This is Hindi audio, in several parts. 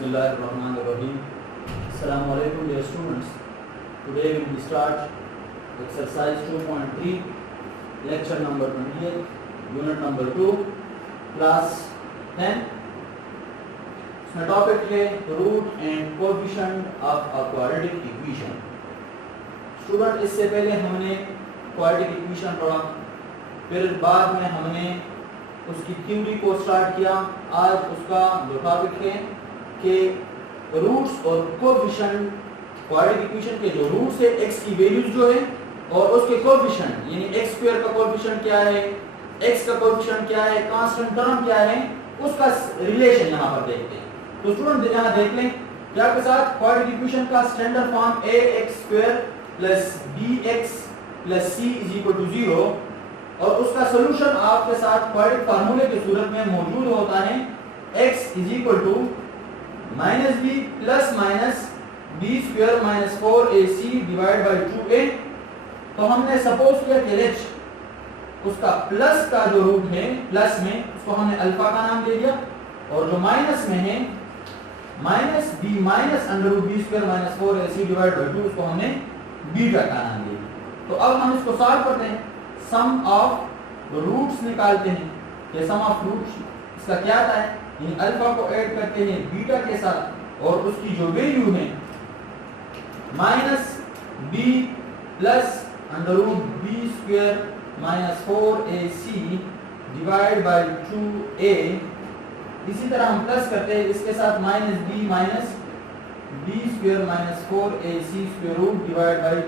Bismillahirrahmanirrahim. Assalamu alaikum dear students. Today we will start exercise 2.3, lecture number 28, unit number 2, class 10. इसमें टॉपिक है root and coefficient of a quadratic equation. Student इससे पहले हमने क्वाड्रेटिक इक्वेशन पढ़ा, फिर बाद में हमने उसकी थ्योरी को स्टार्ट किया. आज उसका जो टॉपिक है कि रूट्स और कोएफिशिएंट, क्वाड्रेटिक इक्वेशन के जो रूट्स है x की वैल्यूज जो है और उसके कोएफिशिएंट यानी x स्क्वायर का कोएफिशिएंट क्या है, x का कोएफिशिएंट क्या है, कांस्टेंट टर्म क्या है, उसका रिलेशन यहाँ पर देखते हैं. तो स्टूडेंट यहाँ देख लें कि आपके साथ क्वाड्रेटिक इक्वेशन का standard form ax² + bx + c = 0 और उसका सॉल्यूशन आपके साथ क्वाड्रेटिक फार्मूले के सूरत में मौजूद होता है x = -b + -b² - 4ac / 2a. तो हमने सपोज किया कि लेट्स उसका प्लस का जो रूट है, प्लस में उसको हमने अल्फा का नाम दे दिया और जो माइनस में है -b - √b² - 4ac / 2 उसको हमने बीटा का नाम दे दिया. तो अब हम इसको सॉल्व करते हैं, सम ऑफ रूट्स निकालते हैं. ये सम ऑफ रूट्स इसका क्या आता है, यानी अल्फा को ऐड करते हैं बीटा के साथ और उसकी जो वैल्यू है -b + √b² - 4ac / 2a. इसी तरह हम प्लस करते हैं इसके साथ -b - b² - 4ac /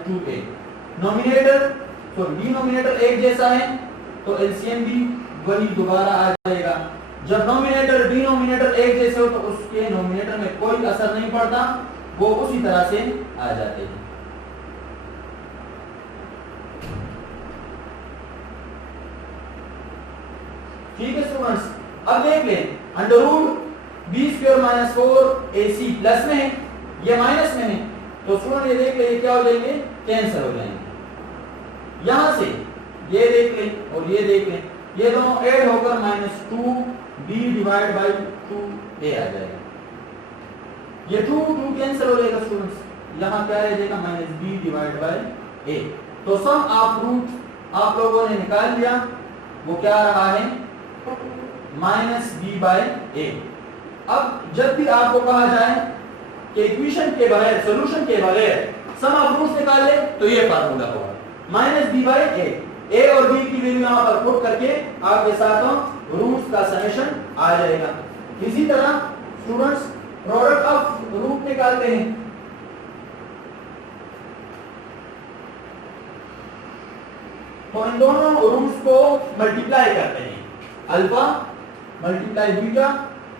2a. Nominator तो डिनोमिनेटर एक जैसा है तो एलसीएम भी वही दोबारा आ जाएगा. जब नोमिनेटर डिनोमिनेटर एक जैसे हो तो उसके नोमिनेटर में कोई असर नहीं पड़ता, वो उसी तरह से आ जाते हैं. ठीक है स्टूडेंट्स, अब देख लें √b² - 4ac प्लस में है, ये माइनस में है. तो स्टूडेंट ये देख ले ये क्या हो जाएंगे, कैंसिल हो जाएंगे. यहां से ये देख लें और ये देख लें, ये दोनों ऐड होकर -2b / 2a आ जाएगा. ये 2 कैंसिल हो जाएगा स्टूडेंट्स, यहां क्या रह जाएगा -b / a. तो सम ऑफ रूट आप लोगों ने निकाल लिया, वो क्या रहा है -b / a. अब जब भी आपको कहा जाए कि इक्वेशन के बगैर, सॉल्यूशन के बगैर सम ऑफ रूट्स निकाल ले तो ये फार्मूला होगा -b / a. a और b की वैल्यू यहां पर पुट करके आपके साथ रूट्स का समेशन आ जाएगा. इसी तरह स्टूडेंट्स प्रोडक्ट ऑफ रूट निकालते हैं. तो इन दोनों रूट्स को मल्टीप्लाई करते हैं, अल्फा × बीटा.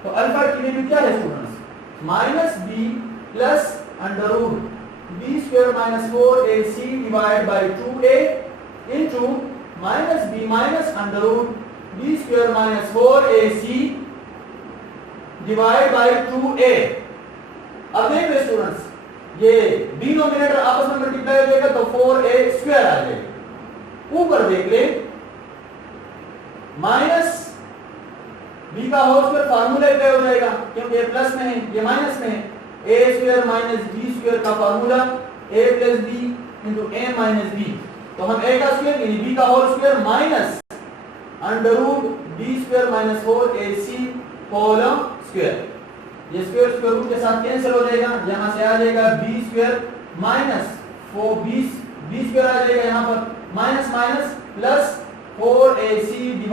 तो अल्फा की वैल्यू क्या है students, -b + √b² - 4ac / 2a into -b - √b² - 4ac / 2a. अब देखिए स्टूडेंट्स, ये डिनोमिनेटर आपस में मल्टीप्लाई हो जाएगा तो 4a² आ जाएगा. ऊपर देख ले -b का होल स्क्वायर फार्मूला क्या हो जाएगा, क्योंकि ये प्लस में है ये माइनस में है. a² - b² का formula a + b * a - b. तो हम a का स्क्वायर यानी b का whole square minus √b² - 4ac whole square. ये स्क्वायर रूट के साथ कैंसिल हो जाएगा, यहां से आ जाएगा b² - 4b² आ जाएगा यहां पर minus plus 4ac /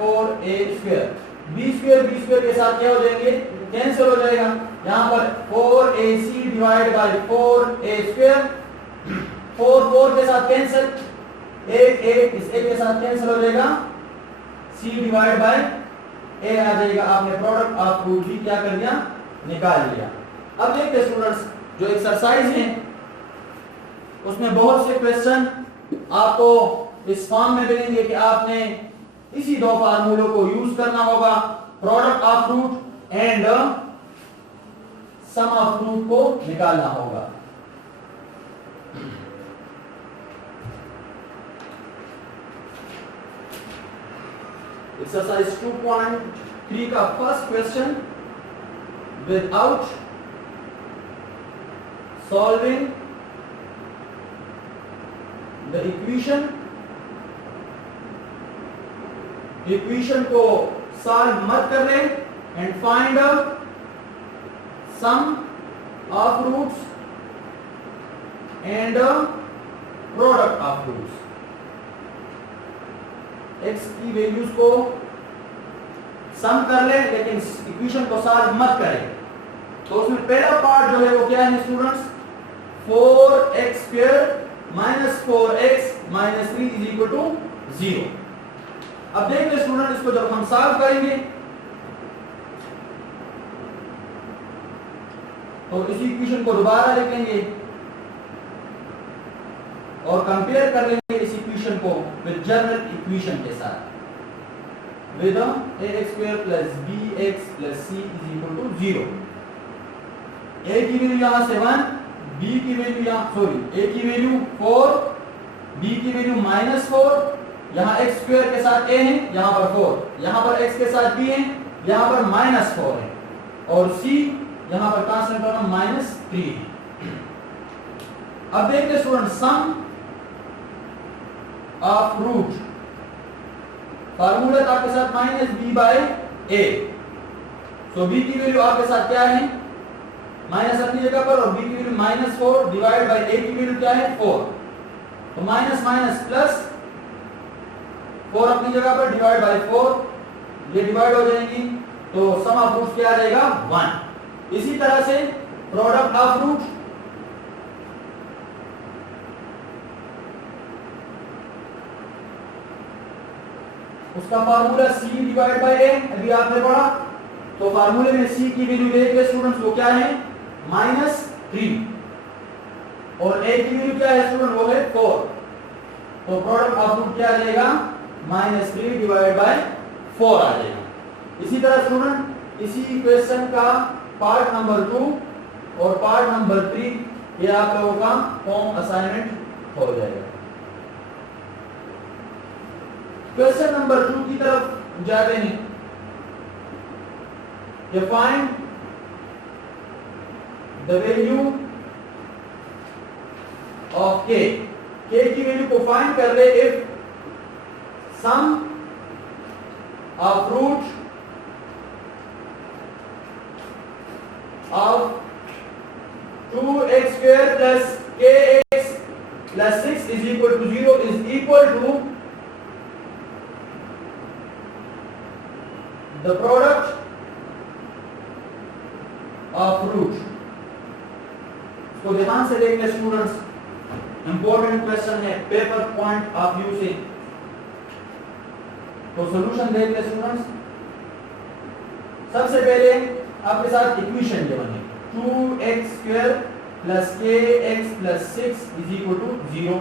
4a². b² के साथ क्या हो जाएंगे, कैंसिल हो जाएगा. यहां पर 4ac / 4a², 4 के साथ कैंसिल, 1 इस 1 के साथ कैंसिल हो जाएगा, c / a आ जाएगा. आपने प्रोडक्ट ऑफ रूट भी क्या कर दिया, निकाल लिया. अब देखते हैं स्टूडेंट्स जो एक्सरसाइज है उसमें बहुत से क्वेश्चन आपको इस फॉर्म में मिलेंगे कि आपने इसी दो फार्मूलों को यूज करना होगा, product of root and sum of root को निकालना होगा. एक्सरसाइज 2.3 का first question, without solving the equation को सॉल्व मत कर ले and find sum of roots and product of roots. x की वैल्यूज को सम कर ले लेकिन इक्वेशन को सॉल्व मत करें। तो उसमें पहला पार्ट जो है वो क्या है स्टूडेंट्स, 4x² - 4x - 3 = 0। अब देखिए स्टूडेंट, इसको जब हम सॉल्व करेंगे तो इसी इक्वेशन को दोबारा लिखेंगे और कंपेयर कर लेंगे इस इक्वेशन को विद जनरल इक्वेशन के साथ, with ax² + bx + c = 0। a की वैल्यू यहां से 1, b की वैल्यू a की वैल्यू 4, b की वैल्यू -4, यहां x² के साथ a है, यहां पर 4, यहां पर x के साथ b है, यहां पर -4 है, और c यहां पर कांस्टेंट टर्म -3 है। अब देखते student, sum of root formula आपके साथ -b/a। तो b की वैल्यू आपके साथ क्या है, माइनस अपनी जगह पर, और b की वैल्यू -4 डिवाइड बाय a की वैल्यू क्या है 4। तो माइनस माइनस प्लस 4 अपनी जगह पर डिवाइड बाय 4, ये डिवाइड हो जाएंगी, तो सम ऑफ रूट्स क्या आ जाएगा 1। इसी तरह से प्रोडक्ट ऑफ रूट, उसका formula c divide by a, अभी आपने पढ़ा। तो फार्मूले में c की वैल्यू देखिए स्टूडेंट्स, वो क्या है -3, और a की वैल्यू क्या है स्टूडेंट, वो है 4। तो प्रोडक्ट ऑफ रूट क्या आ जाएगा, -3 डिवाइड बाय 4 आ जाएगा। इसी तरह स्टूडेंट, इसी क्वेश्चन का पार्ट नंबर 2 और पार्ट नंबर 3 ये आप लोगों का होम असाइनमेंट हो जाएगा। क्वेश्चन नंबर 2 की तरफ जाते हैं। Find the value of k। k की वैल्यू को फाइंड कर ले if sum of root of 2x² + kx + 6 is equal to 0 is equal to the product of root। इसको ध्यान से देखिए स्टूडेंट्स, इंपॉर्टेंट क्वेश्चन है पेपर पॉइंट ऑफ व्यू से। तो सॉल्यूशन देखिए स्टूडेंट्स। सबसे पहले आपके साथ इक्वेशन गिवन है 2x² + kx + 6 = 0।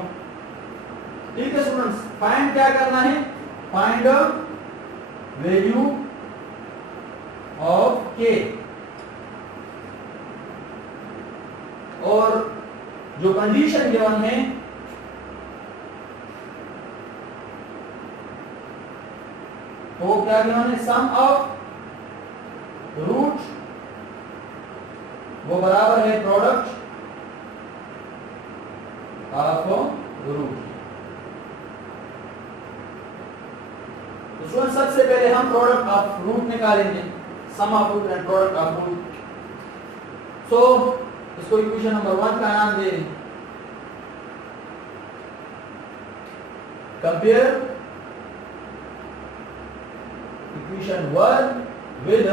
ठीक है स्टूडेंट्स, फाइंड क्या करना है, फाइंड वैल्यू ऑफ k। और जो कंडीशन गिवन है वो क्या गिवन है, सम ऑफ रूट वो बराबर है प्रोडक्ट ऑफ रूट। तो सबसे पहले हम प्रोडक्ट ऑफ रूट निकालेंगे, sum of root and product of root. So इसको इक्वेशन नंबर 1 का नाम दे, compare equation 1 with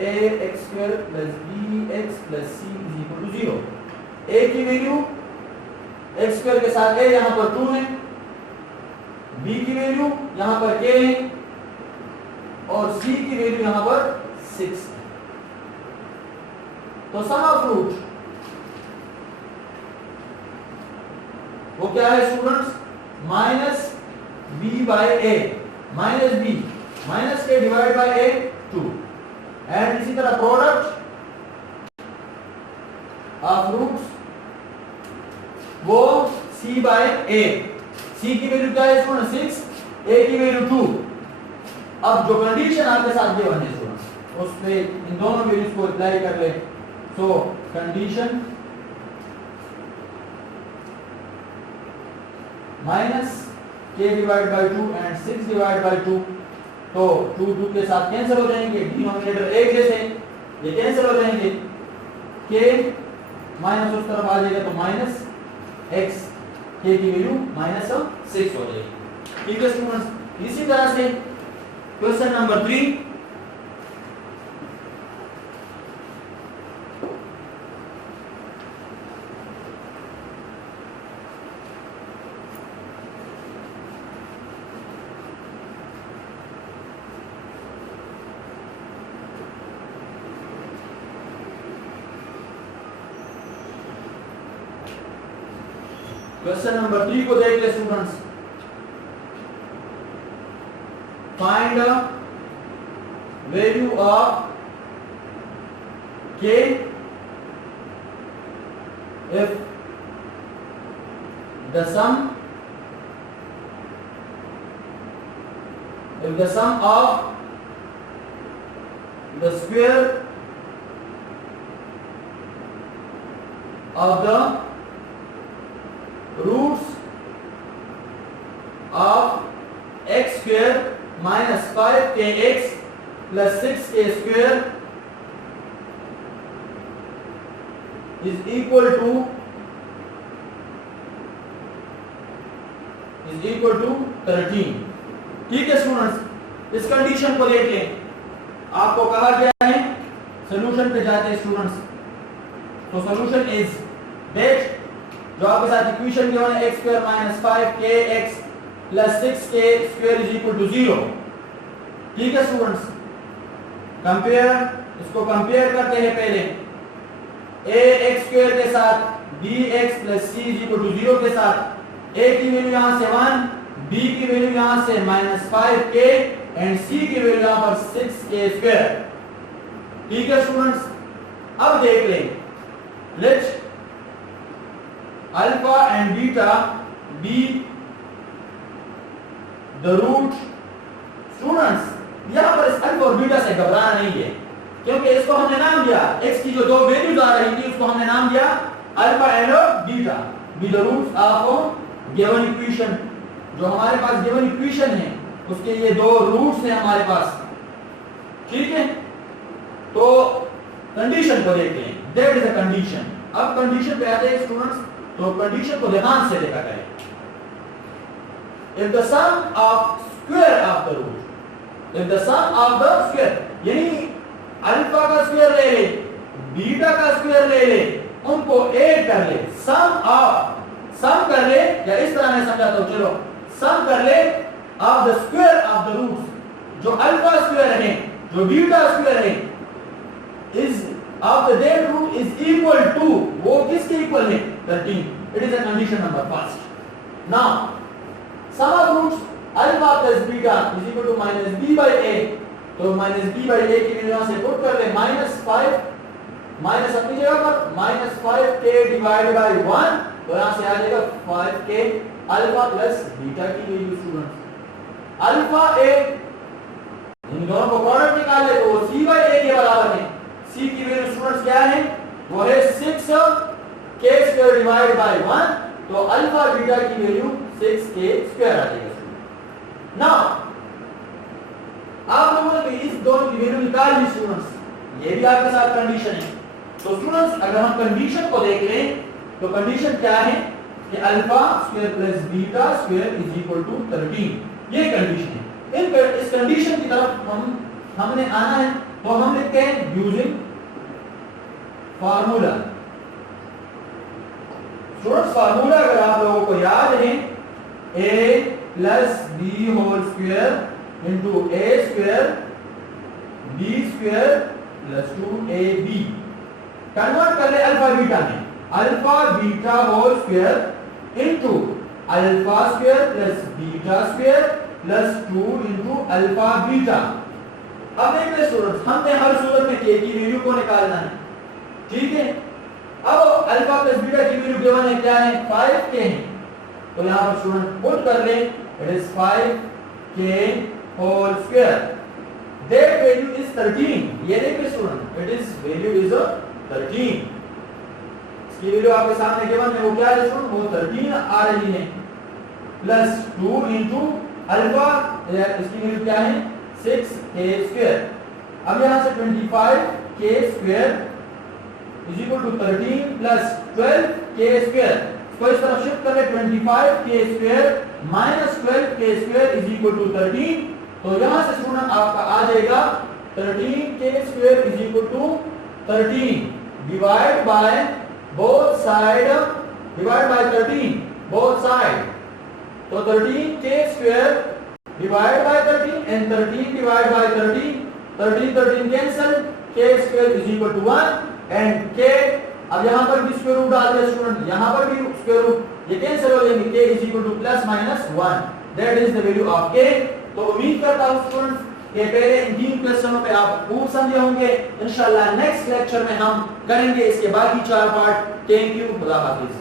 ax² + bx + c = 0। a की वैल्यू x² के साथ a यहां पर 2 है, b की वैल्यू यहां पर k है, और c की वैल्यू यहां पर 6 है। तो सम ऑफ रूट वो क्या है students, -b/a, -b -k divide by a 2। And इसी तरह प्रोडक्ट ऑफ रूट्स वो c/a। c की वैल्यू क्या है स्टूडेंट 6, a की वैल्यू 2। अब जो कंडीशन आपके साथ ये बने स्टूडेंट्स, उस पे इन दोनों वैल्यूज को अप्लाई कर ले। सो condition minus k divide by 2 and 6 divide by 2, तो 2 2 के साथ कैंसिल हो जाएंगे, डिनोमिनेटर एक जैसे ये कैंसिल हो जाएंगे, k माइनस उस तरफ आ जाएगा तो माइनस x, k की वैल्यू माइनस 6 हो जाएगी। ठीक है स्टूडेंट्स, इसी तरह से क्वेश्चन नंबर 3, क्वेश्चन नंबर 3 को देख ले students. Find value of k if the sum of the square of the roots of x square minus 5kx plus 6k square is equal to 13। ठीक है स्टूडेंट्स, इस कंडीशन को देख लें। आपको कहा गया है सॉल्यूशन पे जाते हैं स्टूडेंट्स, तो सॉल्यूशन इज दैट जो आपके साथ इक्वेशन गिवन है x square minus 5kx plus 6k square is equal to 0। ठीक है स्टूडेंट्स, कंपेयर, इसको कंपेयर करते हैं पहले ax स्क्वायर के साथ bx plus c is equal to 0 के साथ a की वैल्यू यहां से 1, b की वैल्यू यहां से माइनस 5k एंड c की वैल्यू यहां पर 6k स्क्वायर। ठीक है स्टूडेंट्स, अब देख लें let alpha and beta be the root. Students यहां पर इस अल्फा और बीटा से घबराना नहीं है, क्योंकि इसको हमने नाम दिया, x की जो दो वैल्यूज आ रही थी उसको हमने नाम दिया alpha and beta, be the roots of given equation. जो हमारे पास गिवन इक्वेशन है उसके ये दो रूट्स हैं हमारे पास। ठीक है, तो कंडीशन को देखते हैं, दैट इज अ कंडीशन। अब कंडीशन पे आते हैं स्टूडेंट्स, तो कंडीशन को ध्यान से देखा करें। If the sum of square of the root, if the sum of the square यानी अल्फा का स्क्वायर ले ले, बीटा का स्क्वायर ले ले, उनको ऐड कर ले, सम कर ले, या इस तरह मैं समझाता हूं, चलो सम कर ले of the square of the roots, जो अल्फा स्क्वायर है जो बीटा स्क्वायर है, is of the that root is equal to, वो किसके इक्वल है? 13। It is a condition number first. Now sum of roots alpha plus beta is equal to minus b by a, तो माइनस b बाय a की वैल्यू यहां से पुट कर ले, माइनस 5, माइनस अपनी जगह पर माइनस 5k डिवाइड बाय 1, तो यहां से आ जाएगा 5k अल्फा प्लस बीटा की वैल्यू। स्टूडेंट्स अल्फा a, इन दोनों को प्रोडक्ट निकाले तो वो c बाय a के बराबर है। c की वैल्यू स्टूडेंट्स क्या है? वो है 6k स्क्वायर डिवाइड बाय 1, तो अल्फा बीटा की वैल्यू 6k स्क्वायर आ जाएगा। नाउ आप लोगों ने इस दोनों की वैल्यू निकाल ली स्टूडेंट्स, ये भी आपके साथ कंडीशन है। तो स्टूडेंट्स अगर हम कंडीशन को देख लें तो कंडीशन क्या है कि alpha square plus beta square is equal to 13, ये कंडीशन है। इस कंडीशन की तरफ हमने आना है, तो हम लिखते हैं यूजिंग फार्मूला। स्टूडेंट्स फार्मूला अगर आप लोगों को याद है, a plus B whole square into A square B square plus 2ab, convert कर ले अल्फा बीटा में, alpha beta whole square into alpha square plus beta square plus 2 into alpha beta. अब देखते स्टूडेंट्स, हमने हर सूरत में k की वैल्यू को निकालना है। ठीक है, अब अल्फा प्लस बीटा की वैल्यू गिवन है, क्या है? 5k है, तो यहां पर स्टूडेंट पुट कर ले, it is 5k whole square that value is 13. ये देखिए student, it is value is 13. इसकी वैल्यू आपके सामने गिवन है, वो क्या है स्टूडेंट, वो 13 आ रही है प्लस 2 into अल्फा, इसकी वैल्यू क्या है 6k²। अब यहाँ से 25k² is equal to 13 plus 12k², तो इस तरफ शिफ्ट करें 25k² minus 12k² is equal to 13। तो यहाँ से स्टूडेंट आपका आ जाएगा 13k² is equal to 13 divide by both side, divide by 13 both side. तो 13k² divide by 13 and 13 divide by 13, 13 cancel, k² is equal to 1 and k, अब यहाँ पर भी स्क्वायर रूट डाल दिया स्टूडेंट, यहाँ पर भी स्क्वायर रूट, ये कैंसिल हो जाएंगे, k is equal two plus minus 1, that is the value of k। तो उम्मीद करता हूँ स्टूडेंट्स कि पहले इन 3 क्वेश्चनों पे आप खूब समझे होंगे। इंशाल्लाह नेक्स्ट लेक्चर में हम करेंगे इसके बाकी 4 पार्ट। थैंक यू, खुदा हाफिज।